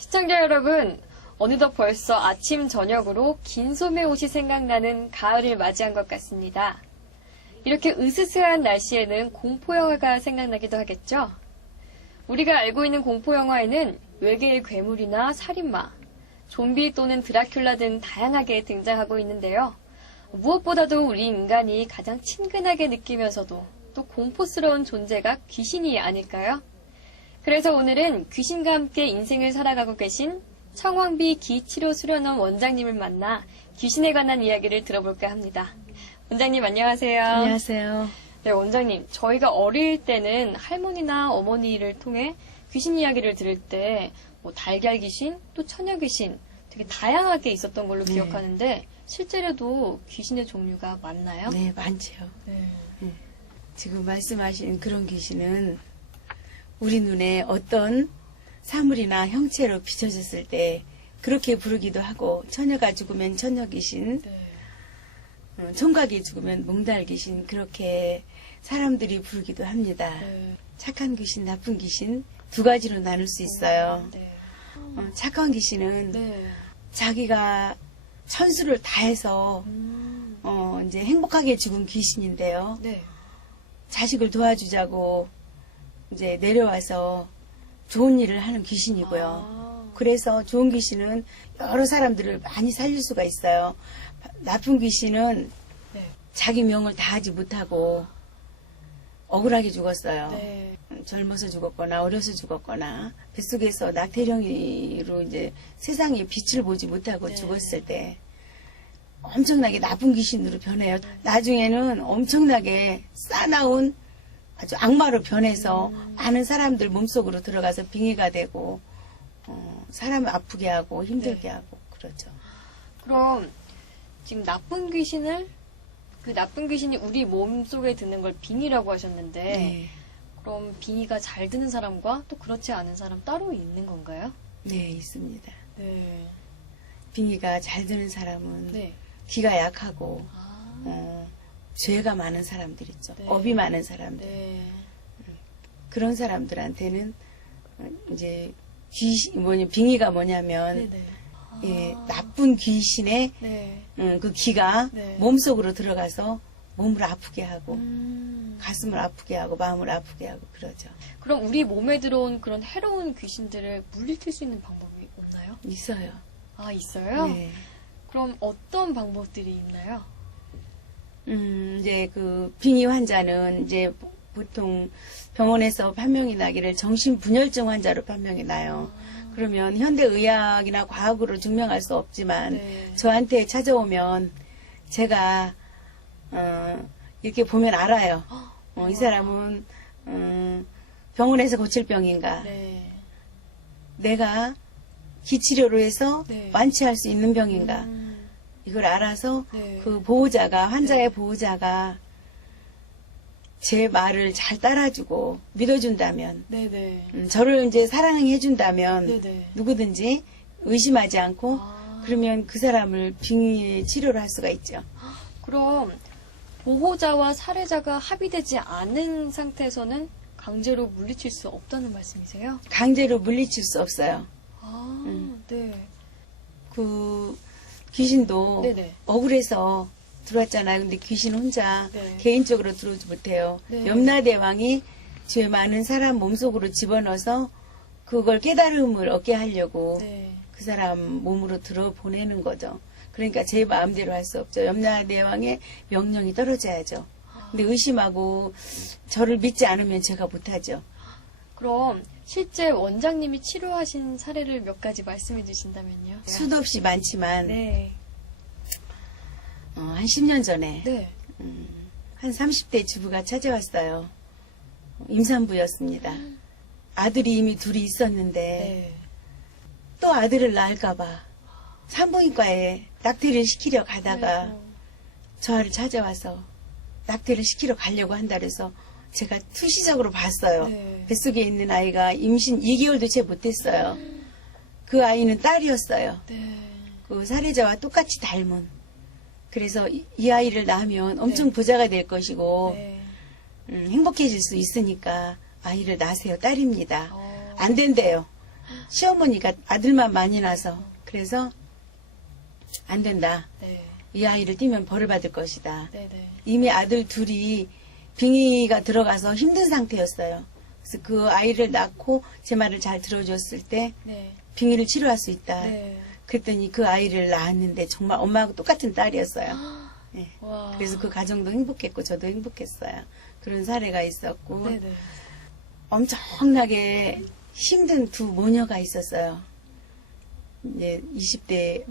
시청자 여러분, 어느덧 벌써 아침 저녁으로 긴 소매 옷이 생각나는 가을을 맞이한 것 같습니다. 이렇게 으스스한 날씨에는 공포영화가 생각나기도 하겠죠? 우리가 알고 있는 공포영화에는 외계의 괴물이나 살인마, 좀비 또는 드라큘라 등 다양하게 등장하고 있는데요. 무엇보다도 우리 인간이 가장 친근하게 느끼면서도 또 공포스러운 존재가 귀신이 아닐까요? 그래서 오늘은 귀신과 함께 인생을 살아가고 계신 청왕비 기치료수련원 원장님을 만나 귀신에 관한 이야기를 들어볼까 합니다. 원장님 안녕하세요. 안녕하세요. 네, 원장님. 저희가 어릴 때는 할머니나 어머니를 통해 귀신 이야기를 들을 때 뭐 달걀 귀신, 또 처녀 귀신 되게 다양하게 있었던 걸로 네. 기억하는데 실제로도 귀신의 종류가 많나요? 네, 많죠. 네. 지금 말씀하신 그런 귀신은 우리 눈에 어떤 사물이나 형체로 비춰졌을 때 그렇게 부르기도 하고, 처녀가 죽으면 처녀 귀신, 네. 총각이 죽으면 몽달 귀신, 그렇게 사람들이 부르기도 합니다. 네. 착한 귀신, 나쁜 귀신 두 가지로 나눌 수 있어요. 네. 착한 귀신은 네. 자기가 천수를 다해서 이제 행복하게 죽은 귀신인데요. 네. 자식을 도와주자고 이제 내려와서 좋은 일을 하는 귀신이고요. 그래서 좋은 귀신은 여러 사람들을 많이 살릴 수가 있어요. 나쁜 귀신은 네. 자기 명을 다하지 못하고 억울하게 죽었어요. 네. 젊어서 죽었거나 어려서 죽었거나 뱃속에서 낙태령이로 이제 세상에 빛을 보지 못하고 네. 죽었을 때 엄청나게 나쁜 귀신으로 변해요. 나중에는 엄청나게 싸나운 아주 악마로 변해서 많은 사람들 몸속으로 들어가서 빙의가 되고 사람을 아프게 하고 힘들게 네. 하고 그러죠. 그럼 지금 나쁜 귀신을 그 나쁜 귀신이 우리 몸 속에 드는 걸 빙의라고 하셨는데 네. 그럼 빙의가 잘 드는 사람과 또 그렇지 않은 사람 따로 있는 건가요? 네, 있습니다. 네. 빙의가 잘 드는 사람은 네. 기가 약하고 아. 죄가 많은 사람들 있죠. 네. 업이 많은 사람들. 네. 그런 사람들한테는 이제 빙의가 뭐냐면 네네. 예, 나쁜 귀신의 네. 그 기가 네. 몸속으로 들어가서 몸을 아프게 하고 음. 가슴을 아프게 하고 마음을 아프게 하고 그러죠. 그럼 우리 몸에 들어온 그런 해로운 귀신들을 물리칠 수 있는 방법이 없나요? 있어요. 아, 있어요? 네. 그럼 어떤 방법들이 있나요? 이제 그 빙의 환자는 이제 보통 병원에서 판명이 나기를 정신분열증 환자로 판명이 나요. 그러면 현대의학이나 과학으로 증명할 수 없지만 네. 저한테 찾아오면 제가 이렇게 보면 알아요. 이 사람은 병원에서 고칠 병인가, 네. 내가 기치료로 해서 네. 완치할 수 있는 병인가, 이걸 알아서 네. 그 보호자가, 환자의 네. 보호자가 제 말을 잘 따라주고 믿어준다면, 네네. 저를 이제 사랑해준다면 네네. 누구든지 의심하지 않고 아. 그러면 그 사람을 빙의 치료를 할 수가 있죠. 그럼 보호자와 살해자가 합의되지 않은 상태에서는 강제로 물리칠 수 없다는 말씀이세요? 강제로 물리칠 수 없어요. 아, 네. 그 귀신도 네네. 억울해서 들어왔잖아요. 근데 귀신 혼자 네. 개인적으로 들어오지 못해요. 네. 염라대왕이 죄 많은 사람 몸속으로 집어넣어서 그걸 깨달음을 얻게 하려고 네. 그 사람 몸으로 들어보내는 거죠. 그러니까 제 마음대로 할 수 없죠. 염라대왕의 명령이 떨어져야죠. 근데 의심하고 저를 믿지 않으면 제가 못하죠. 그럼 실제 원장님이 치료하신 사례를 몇 가지 말씀해 주신다면요? 수도 없이 많지만 네. 한 10년 전에 네. 한 30대 주부가 찾아왔어요. 임산부였습니다. 아들이 이미 둘이 있었는데 네. 또 아들을 낳을까봐 산부인과에 낙태를 시키려 가다가 아이고. 저를 찾아와서 낙태를 시키러 가려고 한다 그래서 제가 투시적으로 봤어요. 네. 뱃속에 있는 아이가 임신 2개월도 채 못했어요. 그 아이는 딸이었어요. 네. 그 살해자와 똑같이 닮은. 그래서 이 아이를 낳으면 엄청 네. 부자가 될 것이고 네. 행복해질 수 있으니까 아이를 낳으세요. 딸입니다. 어. 안 된대요. 시어머니가 아들만 많이 낳아서 그래서 안 된다. 네. 이 아이를 띄면 벌을 받을 것이다. 네네. 이미 아들 둘이 빙의가 들어가서 힘든 상태였어요. 그래서 그 아이를 낳고 제 말을 잘 들어줬을 때 네. 빙의를 치료할 수 있다. 네. 그랬더니 그 아이를 낳았는데 정말 엄마하고 똑같은 딸이었어요. 네. 와. 그래서 그 가정도 행복했고 저도 행복했어요. 그런 사례가 있었고 네네. 엄청나게 힘든 두 모녀가 있었어요. 이제 20대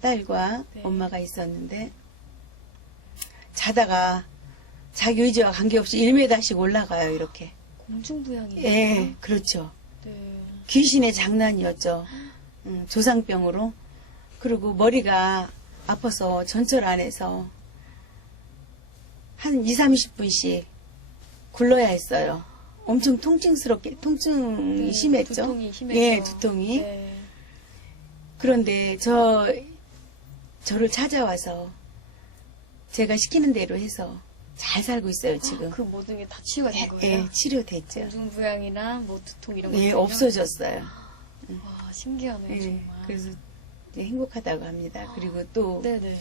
딸과 네. 엄마가 있었는데 자다가 자기 의지와 관계없이 1m씩 올라가요. 이렇게. 공중부양이에요. 예, 그렇죠. 네. 귀신의 장난이었죠. 조상병으로. 그리고 머리가 아파서 전철 안에서 한 20-30분씩 굴러야 했어요. 엄청 통증스럽게, 통증이 네, 심했죠. 두통이 심했죠. 예, 두통이. 네. 그런데 저를 찾아와서 제가 시키는 대로 해서 잘 살고 있어요, 지금. 그 모든 게 다 치유가 된 예, 거예요? 예, 치료됐죠. 공중부양이나 뭐 두통 이런 예, 것들요? 없어졌어요. 와, 신기하네요, 예, 정말. 그래서 이제 행복하다고 합니다. 그리고 또 네네.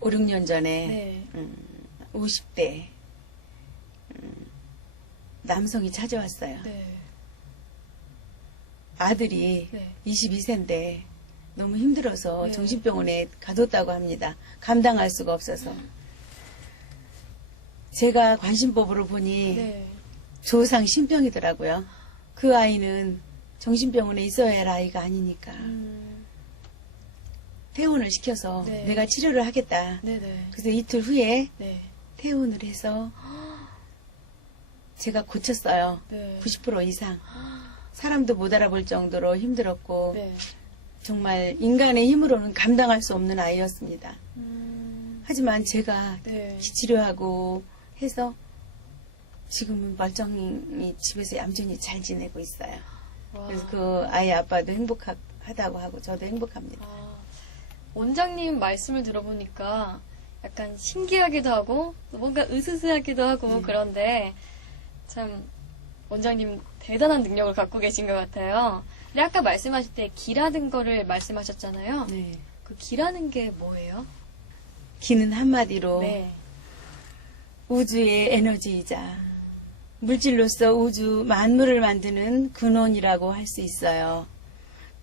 5, 6년 전에 네. 50대 남성이 찾아왔어요. 네. 아들이 네. 22세인데 너무 힘들어서 네. 정신병원에 가뒀다고 합니다. 감당할 수가 없어서. 제가 관심법으로 보니 네. 조상 신병이더라고요. 그 아이는 정신병원에 있어야 할 아이가 아니니까 퇴원을 시켜서 네. 내가 치료를 하겠다. 네네. 그래서 이틀 후에 네. 퇴원을 해서 제가 고쳤어요. 네. 90% 이상. 사람도 못 알아볼 정도로 힘들었고 네. 정말 인간의 힘으로는 감당할 수 없는 아이였습니다. 음, 하지만 제가 네. 치료하고 해서 지금은 멀쩡히 집에서 얌전히 잘 지내고 있어요. 와. 그래서 그 아이 아빠도 행복하다고 하고 저도 행복합니다. 아, 원장님 말씀을 들어보니까 약간 신기하기도 하고 뭔가 으스스하기도 하고 그런데 참 원장님 대단한 능력을 갖고 계신 것 같아요. 근데 아까 말씀하실 때 기라는 거를 말씀하셨잖아요. 네. 그 기라는 게 뭐예요? 기는 한마디로 네. 우주의 에너지이자 물질로서 우주 만물을 만드는 근원이라고 할 수 있어요.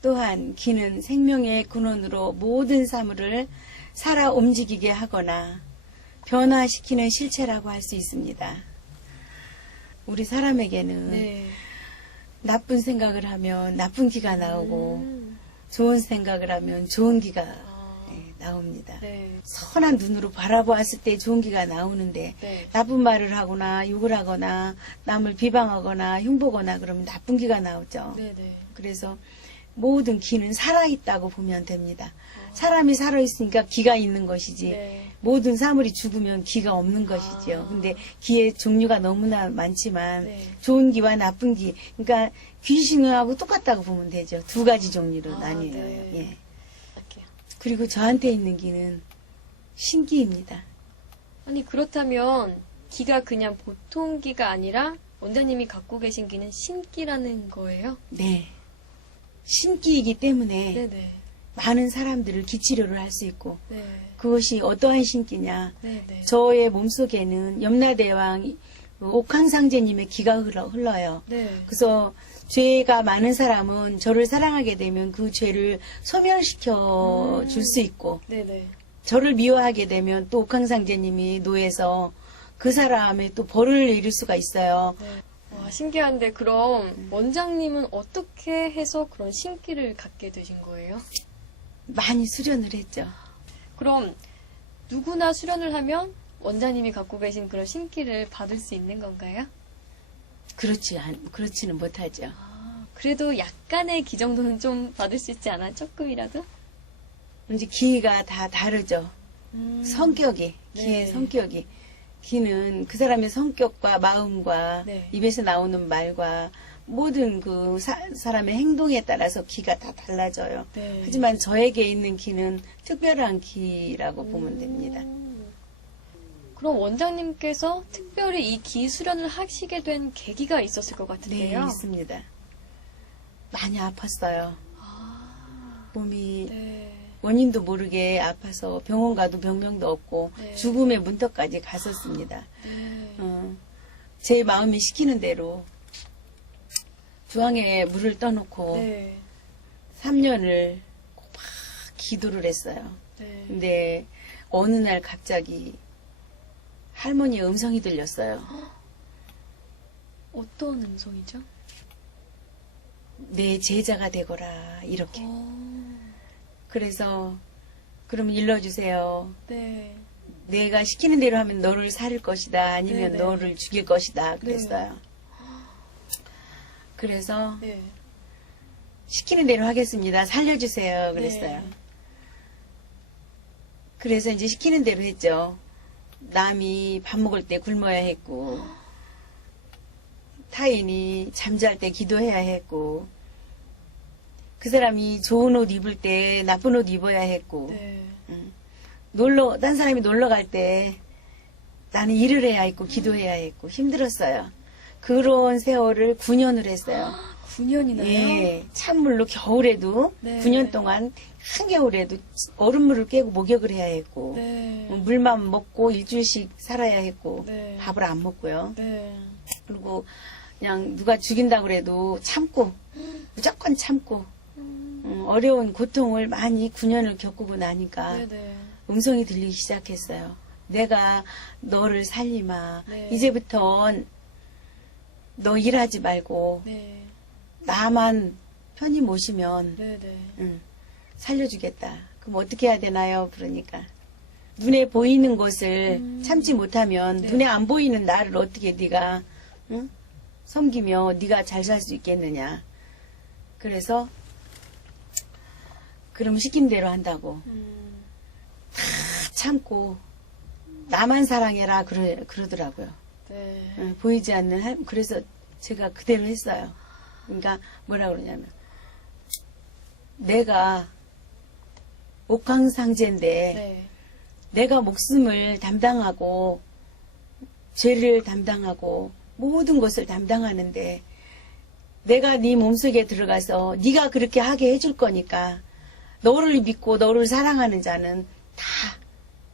또한 기는 생명의 근원으로 모든 사물을 살아 움직이게 하거나 변화시키는 실체라고 할 수 있습니다. 우리 사람에게는 네. 나쁜 생각을 하면 나쁜 기가 나오고 좋은 생각을 하면 좋은 기가 나옵니다. 네. 선한 눈으로 바라보았을 때 좋은 기가 나오는데 네. 나쁜 말을 하거나 욕을 하거나 남을 비방하거나 흉보거나 그러면 나쁜 기가 나오죠. 네네. 그래서 모든 기는 살아있다고 보면 됩니다. 사람이 살아있으니까 기가 있는 것이지 네. 모든 사물이 죽으면 기가 없는 것이지요. 근데 기의 종류가 너무나 많지만 네. 좋은 기와 나쁜 기, 그러니까 귀신하고 똑같다고 보면 되죠. 두 가지 종류로 아, 나뉘어요. 네. 예. 할게요. 그리고 저한테 있는 기는 신기입니다. 아니 그렇다면 기가 그냥 보통 기가 아니라 원장님이 갖고 계신 기는 신기라는 거예요? 네. 신기이기 때문에 네네. 많은 사람들을 기치료를 할 수 있고 네. 그것이 어떠한 신기냐. 네네. 저의 몸속에는 염라대왕 옥황상제님의 기가 흘러요. 네. 그래서 죄가 많은 사람은 저를 사랑하게 되면 그 죄를 소멸시켜 줄 수 있고 네네. 저를 미워하게 되면 또 옥황상제님이 노해서 그 사람의 또 벌을 이룰 수가 있어요. 네. 와, 신기한데 그럼 원장님은 어떻게 해서 그런 신기를 갖게 되신 거예요? 많이 수련을 했죠. 그럼 누구나 수련을 하면 원장님이 갖고 계신 그런 신기를 받을 수 있는 건가요? 그렇지는 못하죠. 아, 그래도 약간의 기 정도는 좀 받을 수 있지 않아? 조금이라도? 이제 기가 다 다르죠. 성격이, 기의 네. 성격이. 기는 그 사람의 성격과 마음과 네. 입에서 나오는 말과 모든 그 사람의 행동에 따라서 기가 다 달라져요. 네. 하지만 저에게 있는 기는 특별한 기라고 보면 됩니다. 그럼 원장님께서 특별히 이 기 수련을 하시게 된 계기가 있었을 것 네, 같은데요. 있습니다. 많이 아팠어요. 아, 몸이 네. 원인도 모르게 아파서 병원 가도 병명도 없고 네. 죽음의 문턱까지 갔었습니다. 네. 제 마음이 시키는 대로 주황에 물을 떠놓고 네. 3년을 막 기도를 했어요. 네. 근데 어느 날 갑자기 할머니의 음성이 들렸어요. 어떤 음성이죠? 내 제자가 되거라 이렇게. 어, 그래서 그럼 일러주세요. 네. 내가 시키는 대로 하면 너를 살릴 것이다 아니면 네네. 너를 죽일 것이다 그랬어요. 그래서 네. 시키는 대로 하겠습니다. 살려주세요 그랬어요. 네. 그래서 이제 시키는 대로 했죠. 남이 밥 먹을 때 굶어야 했고 타인이 잠잘 때 기도해야 했고 그 사람이 좋은 옷 입을 때 나쁜 옷 입어야 했고 네. 딴 사람이 놀러 갈 때 나는 일을 해야 했고 기도해야 했고 힘들었어요. 그런 세월을 9년을 했어요. 9년이나요? 예, 찬물로 겨울에도 네. 9년 동안 한겨울에도 얼음물을 깨고 목욕을 해야 했고 네. 물만 먹고 일주일씩 살아야 했고 네. 밥을 안 먹고요. 네. 그리고 그냥 누가 죽인다고 그래도 참고 무조건 참고 어려운 고통을 많이 9년을 겪고 나니까 네네. 음성이 들리기 시작했어요. 내가 너를 살리마. 네. 이제부턴 너 일하지 말고 네. 나만 편히 모시면 네네. 살려주겠다. 그럼 어떻게 해야 되나요? 그러니까 눈에 보이는 것을 참지 못하면 네. 눈에 안 보이는 나를 어떻게 네가 섬기며 네가 잘 살 수 있겠느냐. 그래서 그럼 시킨 대로 한다고 다 참고 나만 사랑해라 그러더라고요. 네. 보이지 않는 그래서 제가 그대로 했어요. 그러니까 뭐라 그러냐면 내가 옥황상제인데 네. 내가 목숨을 담당하고 죄를 담당하고 모든 것을 담당하는데 내가 네 몸속에 들어가서 네가 그렇게 하게 해줄 거니까 너를 믿고 너를 사랑하는 자는 다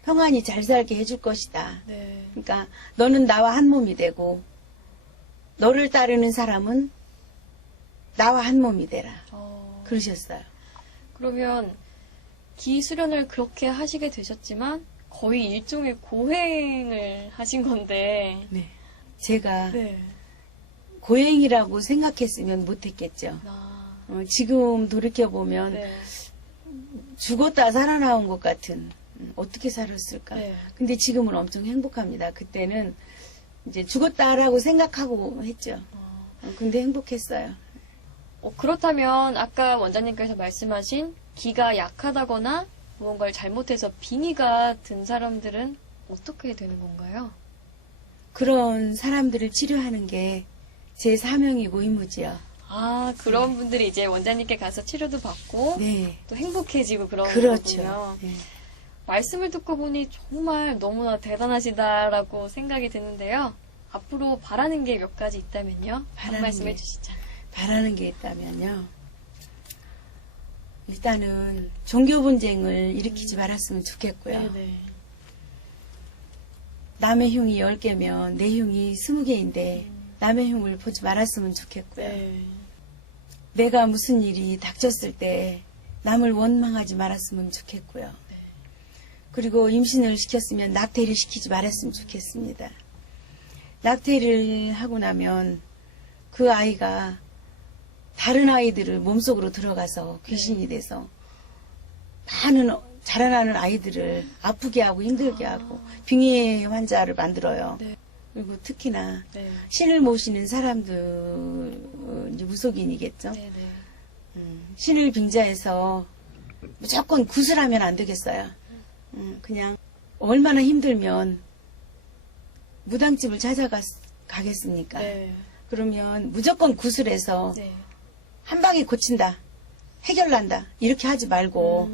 평안히 잘 살게 해줄 것이다. 네. 그러니까 너는 나와 한 몸이 되고 너를 따르는 사람은 나와 한 몸이 되라. 그러셨어요. 그러면 기수련을 그렇게 하시게 되셨지만 거의 일종의 고행을 하신 건데. 네. 제가 네. 고행이라고 생각했으면 못했겠죠. 아, 지금 돌이켜보면 네. 죽었다 살아나온 것 같은 어떻게 살았을까. 네. 근데 지금은 엄청 행복합니다. 그때는 이제 죽었다라고 생각하고 했죠. 근데 행복했어요. 그렇다면 아까 원장님께서 말씀하신 기가 약하다거나 무언가를 잘못해서 빙의가 든 사람들은 어떻게 되는 건가요? 그런 사람들을 치료하는 게 제 사명이고 의무지요. 아, 그런 분들이 이제 원장님께 가서 치료도 받고 네. 또 행복해지고 그런 그렇죠. 거군요. 네. 말씀을 듣고 보니 정말 너무나 대단하시다라고 생각이 드는데요. 앞으로 바라는 게 몇 가지 있다면요. 한 바라는 말씀해 게. 주시죠. 바라는 게 있다면요. 일단은 종교 분쟁을 일으키지 말았으면 좋겠고요. 네네. 남의 흉이 10개면 내 흉이 20개인데 남의 흉을 보지 말았으면 좋겠고요. 네. 내가 무슨 일이 닥쳤을 때 남을 원망하지 말았으면 좋겠고요. 그리고 임신을 시켰으면 낙태를 시키지 말았으면 좋겠습니다. 낙태를 하고 나면 그 아이가 다른 아이들을 몸속으로 들어가서 귀신이 돼서 많은 자라나는 아이들을 아프게 하고 힘들게 하고 빙의 환자를 만들어요. 네. 그리고 특히나 네. 신을 모시는 사람들 이제 무속인이겠죠. 네네. 신을 빙자해서 무조건 구슬하면 안 되겠어요. 그냥 얼마나 힘들면 무당집을 찾아가겠습니까? 네. 그러면 무조건 구슬해서 네. 한 방에 고친다, 해결난다 이렇게 하지 말고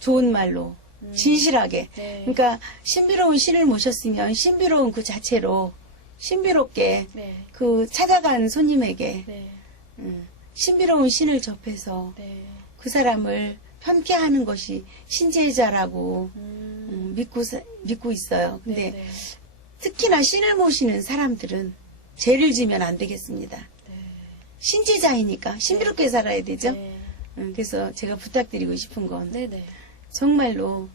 좋은 말로 진실하게. 네. 그러니까 신비로운 신을 모셨으면 신비로운 그 자체로 신비롭게 네. 그 찾아간 손님에게 네. 신비로운 신을 접해서 네. 그 사람을 편케하는 것이 신제자라고 믿고 있어요. 근데 네. 특히나 신을 모시는 사람들은 죄를 지면 안 되겠습니다. 네. 신제자이니까 신비롭게 살아야 되죠. 네. 그래서 제가 부탁드리고 싶은 건 네네. 정말로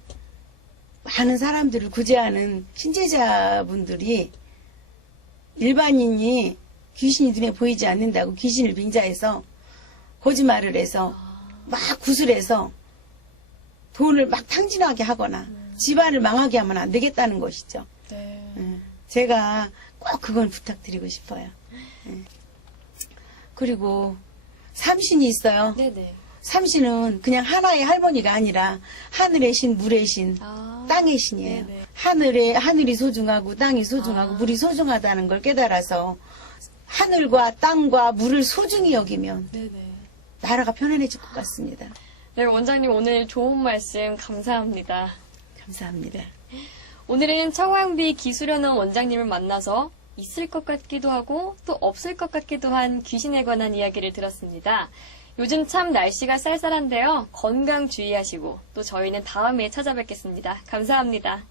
많은 사람들을 구제하는 신제자분들이 일반인이 귀신이 눈에 보이지 않는다고 귀신을 빙자해서 거짓말을 해서 막 구슬해서 돈을 막 탕진하게 하거나 집안을 망하게 하면 안 되겠다는 것이죠. 네. 제가 꼭 그건 부탁드리고 싶어요. 그리고 삼신이 있어요. 네네. 삼신은 그냥 하나의 할머니가 아니라 하늘의 신, 물의 신, 아. 땅의 신이에요. 네네. 하늘이 소중하고 땅이 소중하고 물이 소중하다는 걸 깨달아서 하늘과 땅과 물을 소중히 여기면 네네. 나라가 편안해질 것 같습니다. 네, 원장님 오늘 좋은 말씀 감사합니다. 감사합니다. 오늘은 청왕비 기수련원 원장님을 만나서 있을 것 같기도 하고 또 없을 것 같기도 한 귀신에 관한 이야기를 들었습니다. 요즘 참 날씨가 쌀쌀한데요. 건강 주의하시고 또 저희는 다음에 찾아뵙겠습니다. 감사합니다.